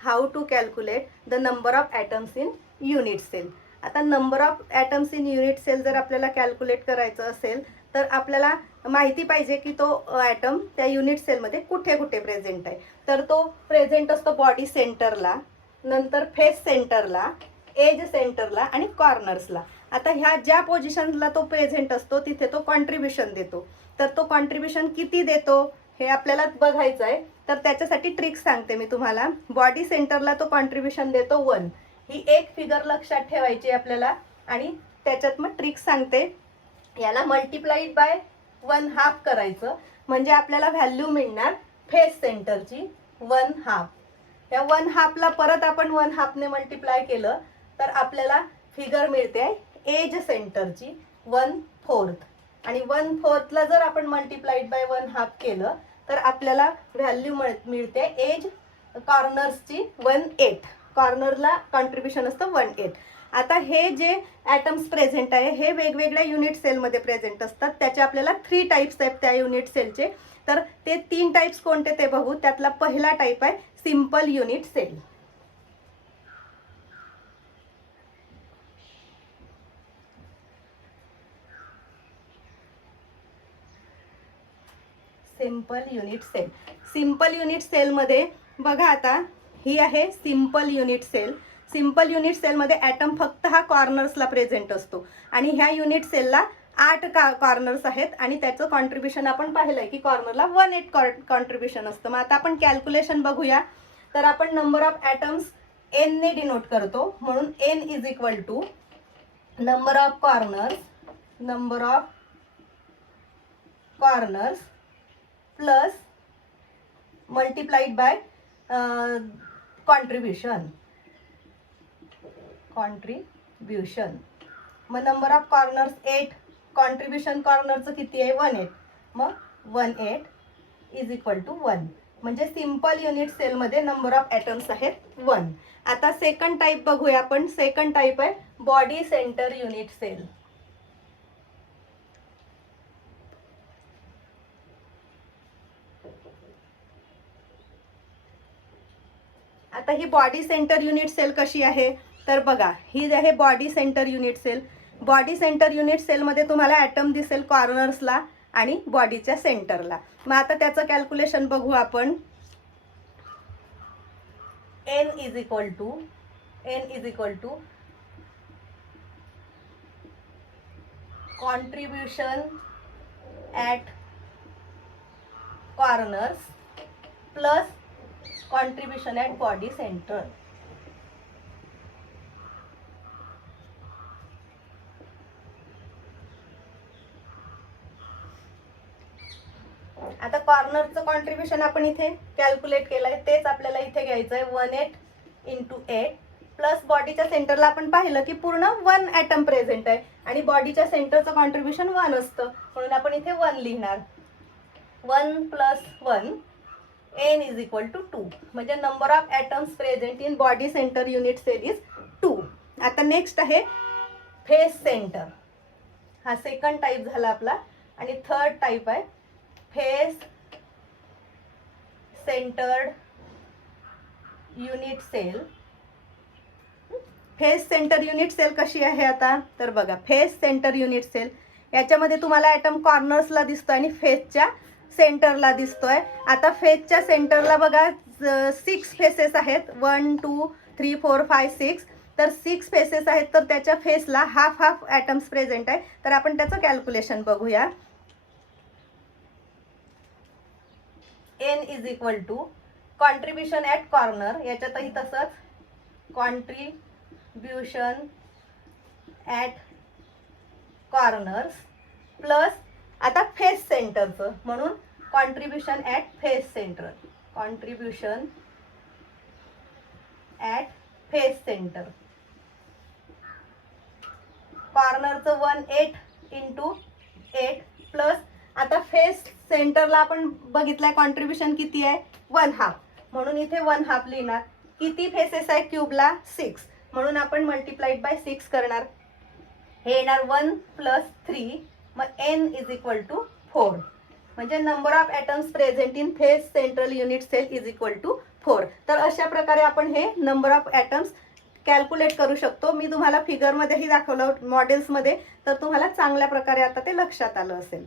How to calculate the number of atoms in unit cell. आता number of atoms in unit cell जर आपल्याला calculate करायचं असेल तर आपल्याला माहिती पाहिजे की तो ॲटम त्या युनिट सेलमध्ये कुठे कुठे प्रेझेंट आहे. तर तो प्रेझेंट असतो बॉडी सेंटरला, नंतर फेस सेंटरला, एज सेंटरला आणि कॉर्नर्सला. आता ह्या ज्या पोझिशनला तो प्रेझेंट असतो तिथे तो कॉन्ट्रीब्युशन देतो. तर तो कॉन्ट्रीब्युशन किती देतो हे आपल्याला बघायचं आहे. तर त्याच्यासाठी ट्रिक सांगते मी तुम्हाला. बॉडी सेंटरला तो कॉन्ट्रीब्युशन देतो 1. ही एक फिगर लक्षात ठेवायची आपल्याला आणि त्याच्यात मग ट्रिक सांगते. याला मल्टिप्लाइड बाय 1/2 करायचं म्हणजे आपल्याला व्हॅल्यू मिळणार फेस सेंटरची 1/2. या 1/2ला परत आपण 1/2 ने मल्टिप्लाय केलं तर आपल्याला फिगर मिळते एज सेंटरची 1/4. आणि 1/4ला जर आपण मल्टिप्लाइड बाय 1/2 केलं तर आपल्याला व्हॅल्यू मिळते एज कॉर्नर्सची 1/8. कॉर्नरला कॉन्ट्रीब्युशन असतं 1/8. आता हे जे ॲटम्स प्रेझेंट आहे हे वेगवेगळ्या युनिट सेलमध्ये प्रेझेंट असतात. त्याचे आपल्याला 3 टाईप्स आहेत त्या युनिट सेलचे. तर ते 3 टाईप्स कोणते ते बघू. त्यातला पहिला टाईप आहे simple unit cell. Simple unit cell. Simple unit सेलमध्ये बघा आता ही आहे simple unit cell. Simple unit सेलमध्ये ॲटम फक्त हा कॉर्नर्सला प्रेझेंट असतो आणि ह्या युनिट सेलला 8 कॉर्नर्स आहेत आणि त्याचं कॉन्ट्रीब्युशन आपण पाहिलंय की कॉर्नरला 1/8 कॉन्ट्रीब्युशन असतं. मग आता आपण कॅल्क्युलेशन बघूया. तर आपण नंबर ऑफ ॲटम्स एन ने डिनोट करतो म्हणून N is equal to number of corners plus multiplied by contribution. मग नंबर ऑफ कॉर्नर्स 8, कॉन्ट्रीब्युशन कॉर्नरचं किती आहे 1/8. मग 1/8 इज इक्वल टू 1. म्हणजे सिंपल युनिट सेलमध्ये नंबर ऑफ ॲटम्स आहेत 1. आता सेकंड टाईप बघूया आपण. सेकंड टाईप आहे बॉडी सेंटर युनिट सेल. आता ही बॉडी सेंटर युनिट सेल कशी आहे तर बघा ही आहे body centre unit cell. Body centre unit सेलमध्ये तुम्हाला ॲटम दिसेल कॉर्नर्सला आणि बॉडीच्या सेंटरला. मग आता त्याचं कॅल्क्युलेशन बघू आपण. N is equal to contribution at corners plus contribution at body centre. आता कॉर्नरचं कॉन्ट्रीब्युशन आपण इथे कॅल्क्युलेट केलंय तेच आपल्याला इथे घ्यायचं आहे 1/8 × 8 प्लस बॉडीच्या सेंटरला आपण पाहिलं की पूर्ण 1 ॲटम प्रेझेंट आहे आणि बॉडीच्या सेंटरचं कॉन्ट्रीब्युशन 1 असतं म्हणून आपण इथे 1 लिहिणार. 1 + 1 n इज इक्वल टू 2. म्हणजे number of atoms present in body centre unit cell is 2. आता नेक्स्ट आहे फेस सेंटर. हा सेकंड टाईप झाला आपला. आणि थर्ड टाईप आहे face centred unit cell. Face centre unit cell कशी आहे आता तर बघा फेस सेंटर युनिट सेल याच्यामध्ये तुम्हाला ॲटम कॉर्नर्सला दिसतोय आणि फेसच्या सेंटरला दिसतोय. आता फेसच्या सेंटरला बघा 6 फेसेस आहेत. 1 2 3 4 5 6. तर 6 फेसेस आहेत तर त्याच्या फेसला हाफ ॲटम्स प्रेझेंट आहे. तर आपण त्याचं कॅल्क्युलेशन बघूया. N is equal to contribution at corner. याच्यातही तसंच कॉन्ट्रीब्युशन ॲट कॉर्नर्स प्लस आता फेस सेंटरचं म्हणून कॉन्ट्रीब्युशन ॲट फेस सेंटर. कॉर्नरचं 1/8 × 8 प्लस आता फेस सेंटरला आपण बघितलंय कॉन्ट्रीब्युशन किती आहे 1/2 म्हणून इथे 1/2 लिहिणार. किती फेसेस आहे क्यूबला 6 म्हणून आपण मल्टिप्लाइड बाय 6 करणार. हे येणार 1 + 3. मग n इज इक्वल टू 4. म्हणजे number of atoms present in face central unit cell is equal to 4. तर अशा प्रकारे आपण हे नंबर ऑफ ॲटम्स कॅल्क्युलेट करू शकतो. मी तुम्हाला फिगरमध्येही दाखवलं मॉडेल्समध्ये, तर तुम्हाला चांगल्या प्रकारे आता ते लक्षात आलं असेल.